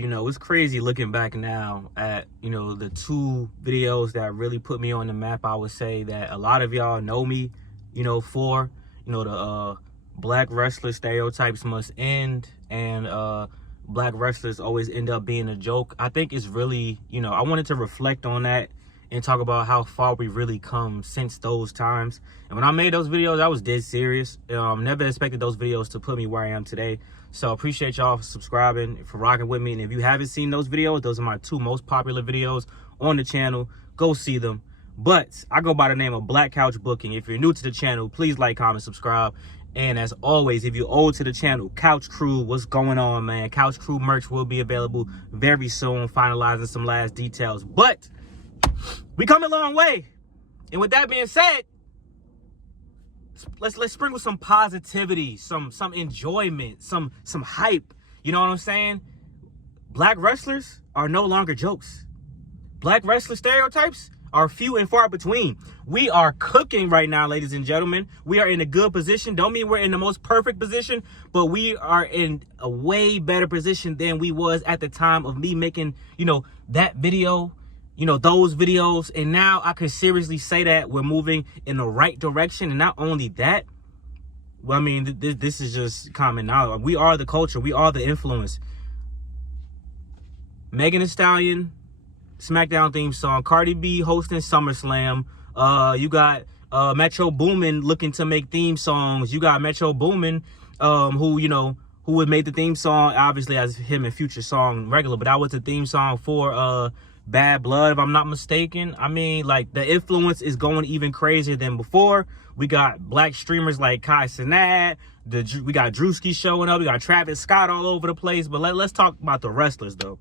it's crazy looking back now at, the two videos that really put me on the map. I would say that a lot of y'all know me, for, the black wrestler stereotypes must end, and black wrestlers always end up being a joke. I think it's really, I wanted to reflect on that and talk about how far we really come since those times. And when I made those videos, I was dead serious. Never expected those videos to put me where I am today. So appreciate y'all for subscribing, for rocking with me. And if you haven't seen those videos, those are my two most popular videos on the channel. Go see them. But I go by the name of Black Couch Booking. If you're new to the channel, please like, comment, subscribe. And as always, if you're old to the channel, Couch Crew, what's going on, man? Couch Crew merch will be available very soon, finalizing some last details. But we come a long way. And with that being said, let's sprinkle some positivity, some enjoyment, some hype. You know what I'm saying? Black wrestlers are no longer jokes. Black wrestler stereotypes are few and far between. We are cooking right now, ladies and gentlemen. We are in a good position. Don't mean we're in the most perfect position, but we are in a way better position than we was at the time of me making, that video, those videos. And now I can seriously say that we're moving in the right direction. And not only that, well, I mean, this is just common knowledge. We are the culture. We are the influence. Megan Thee Stallion, Smackdown theme song. Cardi B hosting SummerSlam. You got Metro Boomin looking to make theme songs. You got Metro Boomin, who would make the theme song, obviously as him and Future song regular, but that was the theme song for Bad Blood, if I'm not mistaken. I mean, like, the influence is going even crazier than before. We got black streamers like Kai Cenat. We got Drewski showing up. We got Travis Scott all over the place. But let's talk about the wrestlers, though.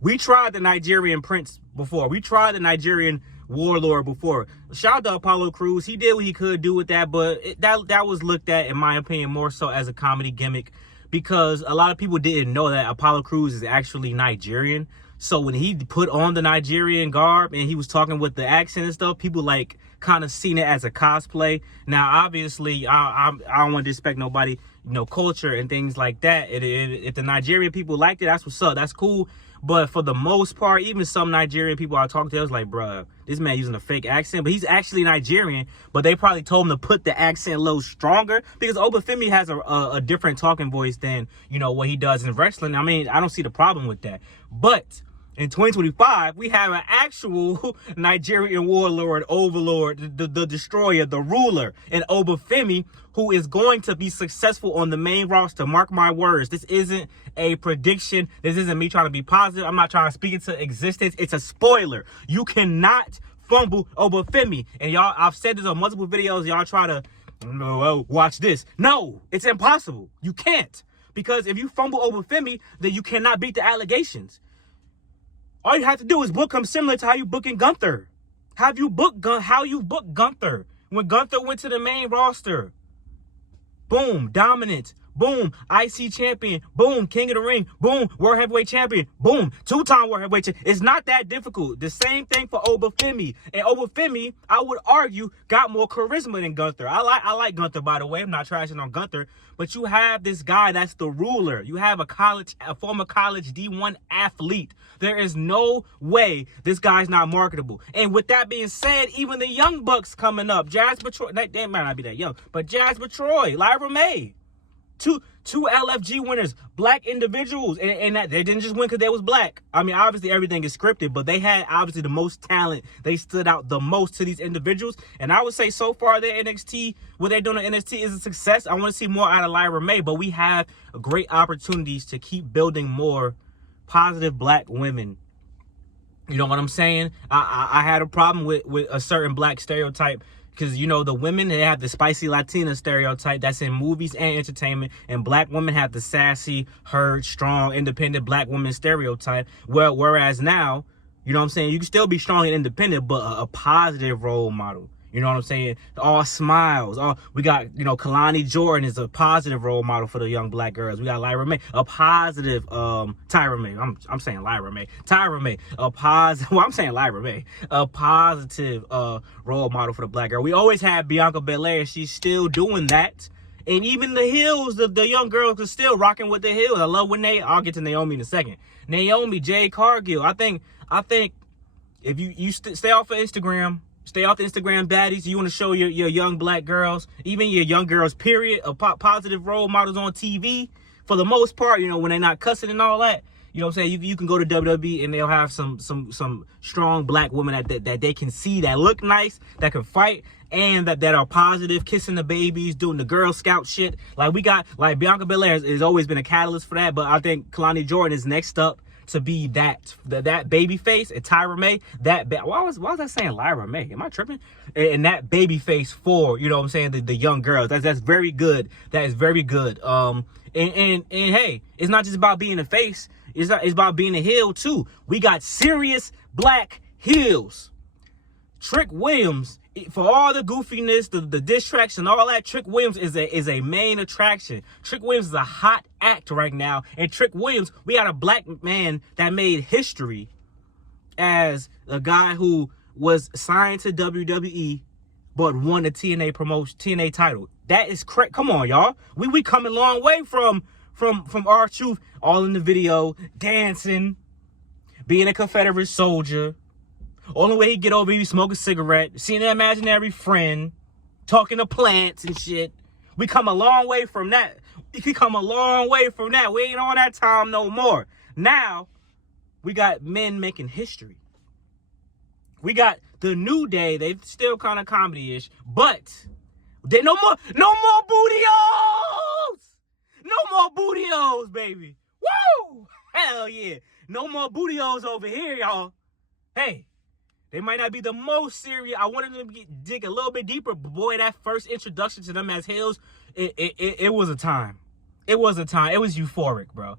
We tried the Nigerian Prince before. We tried the Nigerian Warlord before. Shout out to Apollo Crews. He did what he could do with that, but that was looked at, in my opinion, more so as a comedy gimmick, because a lot of people didn't know that Apollo Crews is actually Nigerian. So when he put on the Nigerian garb and he was talking with the accent and stuff, people like kind of seen it as a cosplay. Now, obviously, I don't want to disrespect nobody, culture and things like that. If the Nigerian people liked it, that's what's up. That's cool. But for the most part, even some Nigerian people I talked to, I was like, bruh, this man using a fake accent. But he's actually Nigerian. But they probably told him to put the accent a little stronger, because Oba Femi has a different talking voice than, what he does in wrestling. I mean, I don't see the problem with that. But in 2025, we have an actual Nigerian warlord, overlord, the destroyer, the ruler, and Oba Femi, who is going to be successful on the main roster. Mark my words. This isn't a prediction. This isn't me trying to be positive. I'm not trying to speak into existence. It's a spoiler. You cannot fumble Oba Femi. And y'all, I've said this on multiple videos. Y'all try to, watch this. No, it's impossible. You can't. Because if you fumble Oba Femi, then you cannot beat the allegations. All you have to do is book him similar to how you booking Gunther. How you book Gunther. When Gunther went to the main roster. Boom, dominant. Boom, IC champion. Boom, King of the Ring. Boom, World Heavyweight champion. Boom, two-time World Heavyweight champion. It's not that difficult. The same thing for Oba Femi. And Oba Femi, I would argue, got more charisma than Gunther. I like Gunther, by the way. I'm not trashing on Gunther. But you have this guy that's the ruler. You have a former college D1 athlete. There is no way this guy's not marketable. And with that being said, even the Young Bucks coming up. Jasper Troy, they might not be that young, but Jasper Troy, Lyra May. Two LFG winners, black individuals, and that they didn't just win because they was black. I mean, obviously everything is scripted, but they had obviously the most talent. They stood out the most to these individuals, and I would say so far their NXT, what they're doing at NXT is a success. I want to see more out of Lyra May, but we have great opportunities to keep building more positive black women. You know what I'm saying? I had a problem with a certain black stereotype. Because, the women, they have the spicy Latina stereotype that's in movies and entertainment. And black women have the sassy, hurt, strong, independent black woman stereotype. Whereas now, you know what I'm saying, you can still be strong and independent, but a positive role model. You know what I'm saying? All smiles. We got, Kalani Jordan is a positive role model for the young black girls. We got Lyra May, a positive, Tyra May. I'm saying Lyra May. Tyra May, a positive, I'm saying Lyra May, a positive role model for the black girl. We always had Bianca Belair. She's still doing that. And even the heels, the young girls are still rocking with the heels. I love when I'll get to Naomi in a second. Naomi, Jade Cargill. I think if you stay off of Instagram, stay off the Instagram baddies. You want to show your young black girls, even your young girls, period, of positive role models on TV. For the most part, you know, when they're not cussing and all that, you know what I'm saying? You can go to WWE and they'll have some strong black women that they can see, that look nice, that can fight, and that are positive, kissing the babies, doing the Girl Scout shit. Like we got, like Bianca Belair has always been a catalyst for that, but I think Kalani Jordan is next up to be that baby face, and Tyra May, why was I saying Lyra May? Am I tripping? And that baby face for, you know what I'm saying, the young girls. That's very good. That is very good. And hey, it's not just about being a face. It's about being a heel too. We got serious black heels. Trick Williams, for all the goofiness, the distraction, all that, Trick Williams is a main attraction. Trick Williams is a hot act right now. And Trick Williams, we got a black man that made history as a guy who was signed to WWE but won the TNA title. That is correct. Come on, y'all. We come a long way from R-Truth, all in the video, dancing, being a Confederate soldier. Only way he get over, he smoke a cigarette, seeing an imaginary friend, talking to plants and shit. We come a long way from that. We come a long way from that. We ain't on that time no more. Now, we got men making history. We got the New Day. They still kind of comedy-ish, but they no more booty-os! No more booty-os, baby. Woo! Hell yeah. No more booty-os over here, y'all. Hey, they might not be the most serious. I wanted them to dig a little bit deeper, but boy, that first introduction to them as heels, it was a time. It was a time. It was euphoric, bro.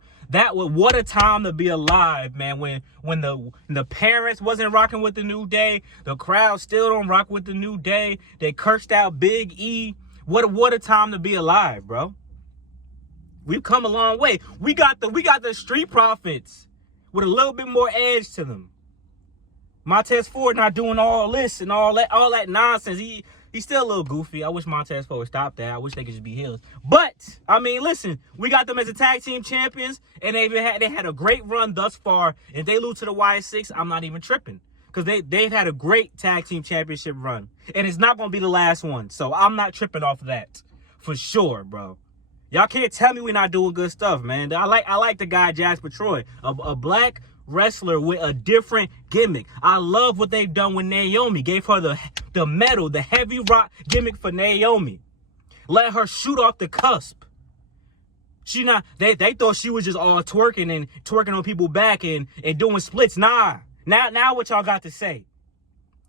What a time to be alive, man. When the parents wasn't rocking with the New Day, the crowd still don't rock with the New Day. They cursed out Big E. What a time to be alive, bro. We've come a long way. We got the Street Profits with a little bit more edge to them. Montez Ford not doing all this and all that nonsense. He's still a little goofy. I wish Montez Ford would stop that. I wish they could just be heels. But I mean, listen, we got them as a tag team champions, and they had a great run thus far. If they lose to the Y6, I'm not even tripping, because they've had a great tag team championship run, and it's not gonna be the last one. So I'm not tripping off of that for sure, bro. Y'all can't tell me we're not doing good stuff, man. I like the guy Jasper Troy, a black wrestler with a different gimmick. I love what they've done with Naomi. Gave her the metal, the heavy rock gimmick for Naomi. Let her shoot off the cusp. They thought she was just all twerking on people's back and doing splits. Nah. Now what y'all got to say?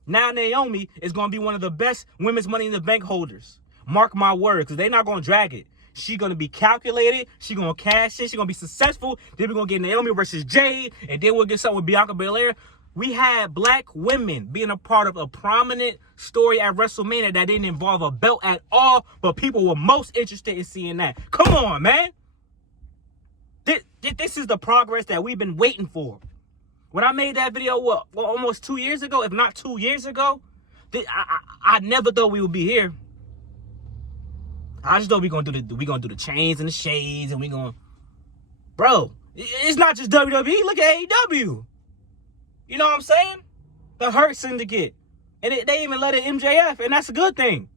Now Naomi is gonna be one of the best women's Money in the Bank holders. Mark my words, because they're not gonna drag it. She's going to be calculated. She's going to cash in. She's going to be successful. Then we're going to get Naomi versus Jade. And then we'll get something with Bianca Belair. We had black women being a part of a prominent story at WrestleMania that didn't involve a belt at all. But people were most interested in seeing that. Come on, man. This is the progress that we've been waiting for. When I made that video, almost 2 years ago, if not 2 years ago, I never thought we would be here. I just thought we gonna do the chains and the shades, and bro, it's not just WWE. Look at AEW. You know what I'm saying? The Hurt Syndicate, and they even let it MJF, and that's a good thing.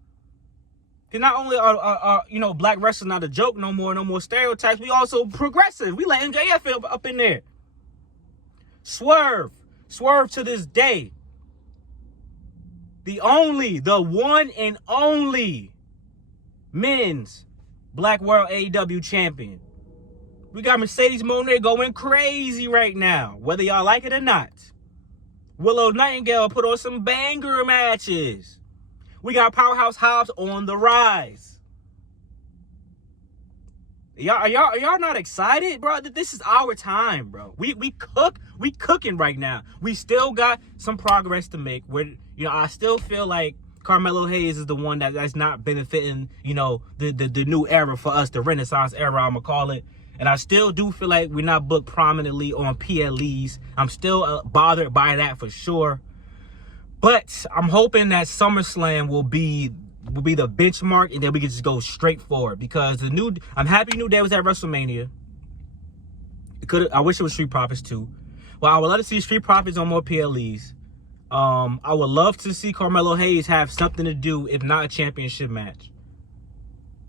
Cause not only are black wrestlers not a joke no more stereotypes. We also progressive. We let MJF up in there. Swerve to this day. The one and only men's Black World AEW champion. We got Mercedes Moné going crazy right now, whether y'all like it or not. Willow Nightingale put on some banger matches. We got Powerhouse Hobbs on the rise. Are y'all not excited, bro? This is our time, bro. We cooking right now. We still got some progress to make. I still feel like Carmelo Hayes is the one that's not benefiting, the new era for us, the Renaissance era, I'm going to call it. And I still do feel like we're not booked prominently on PLEs. I'm still bothered by that for sure. But I'm hoping that SummerSlam will be will be the benchmark, and then we can just go straight forward. Because I'm happy New Day was at WrestleMania. I wish it was Street Profits too. Well, I would love to see Street Profits on more PLEs. I would love to see Carmelo Hayes have something to do, if not a championship match.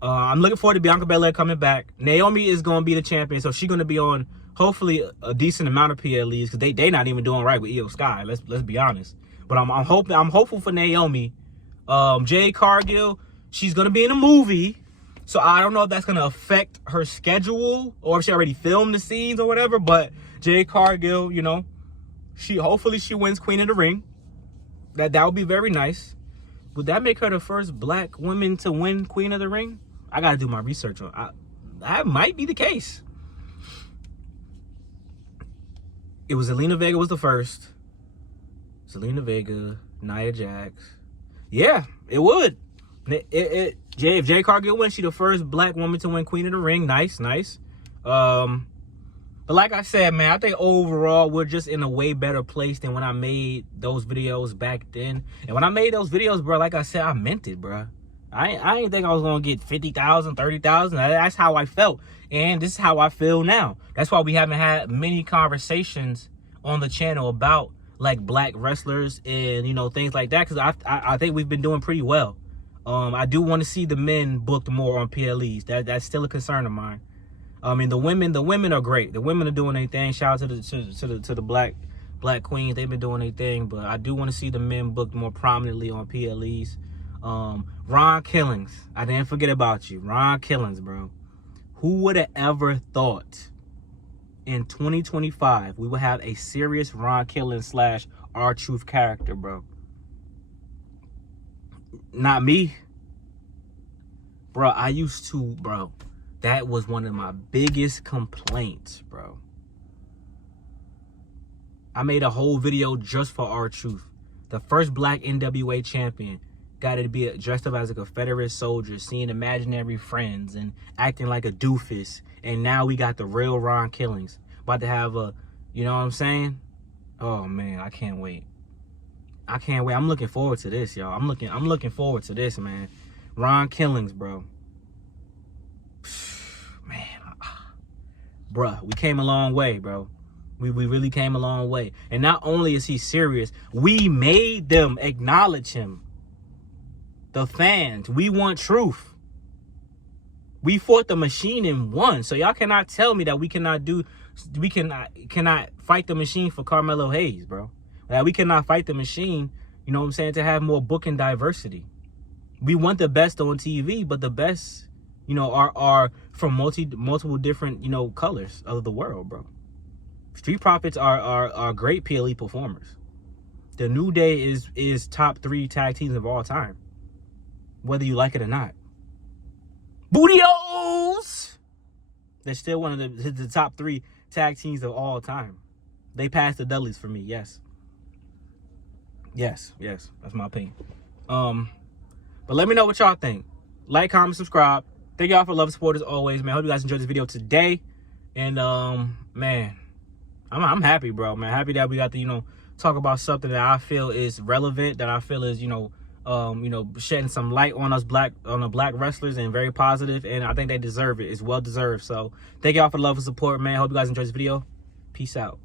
I'm looking forward to Bianca Belair coming back. Naomi is going to be the champion, so she's going to be on hopefully a decent amount of PLEs, because they not even doing right with Io Sky. Let's be honest. But I'm hopeful for Naomi. Jade Cargill, she's going to be in a movie. So I don't know if that's going to affect her schedule or if she already filmed the scenes or whatever. But Jade Cargill, you know, hopefully she wins Queen of the Ring. That would be very nice. Would that make her the first black woman to win Queen of the Ring? I got to do my research on that. Might be the case. It was Zelina Vega was the first. Zelina Vega, Nia Jax. Yeah, it would. If Jade Cargill wins, she the first black woman to win Queen of the Ring. Nice. But like I said, man, I think overall we're just in a way better place than when I made those videos back then. And when I made those videos, bro, like I said, I meant it, bro. I didn't think I was going to get 50,000, 30,000. That's how I felt. And this is how I feel now. That's why we haven't had many conversations on the channel about, like, black wrestlers and, you know, things like that. Because I think we've been doing pretty well. I do want to see the men booked more on PLEs. That's still a concern of mine. I mean, the women are great. The women are doing their thing. Shout out to the black queens. They've been doing their thing. But I do want to see the men booked more prominently on PLEs. Ron Killings. I didn't forget about you. Ron Killings, bro. Who would have ever thought in 2025 we would have a serious Ron Killings / R-Truth character, bro? Not me. Bro, I used to, bro. That was one of my biggest complaints, bro. I made a whole video just for R-Truth. The first black NWA champion. Got to be dressed up as a Confederate soldier, seeing imaginary friends and acting like a doofus. And now we got the real Ron Killings. About to have a, you know what I'm saying? Oh, man, I can't wait. I can't wait. I'm looking forward to this, y'all. I'm looking forward to this, man. Ron Killings, bro. Man, bruh, we came a long way, bro. We really came a long way. And not only is he serious, we made them acknowledge him. The fans, we want truth. We fought the machine and won. So y'all cannot tell me that we cannot fight the machine for Carmelo Hayes, bro. That we cannot fight the machine, you know what I'm saying, to have more booking diversity. We want the best on TV, but the best, you know, are from multiple different, you know, colors of the world, bro. Street Profits are great PLE performers. The New Day is top 3 tag teams of all time, whether you like it or not. Booty-O's! They're still one of the top 3 tag teams of all time. They passed the Dudleys for me, yes. Yes, that's my opinion. But let me know what y'all think. Like, comment, subscribe. Thank y'all for love and support as always, man. Hope you guys enjoyed this video today. And man, I'm happy, bro, man. Happy that we got to, you know, talk about something that I feel is relevant, that I feel is, you know, shedding some light on the black wrestlers, and very positive. And I think they deserve it. It's well deserved. So thank y'all for the love and support, man. Hope you guys enjoyed this video. Peace out.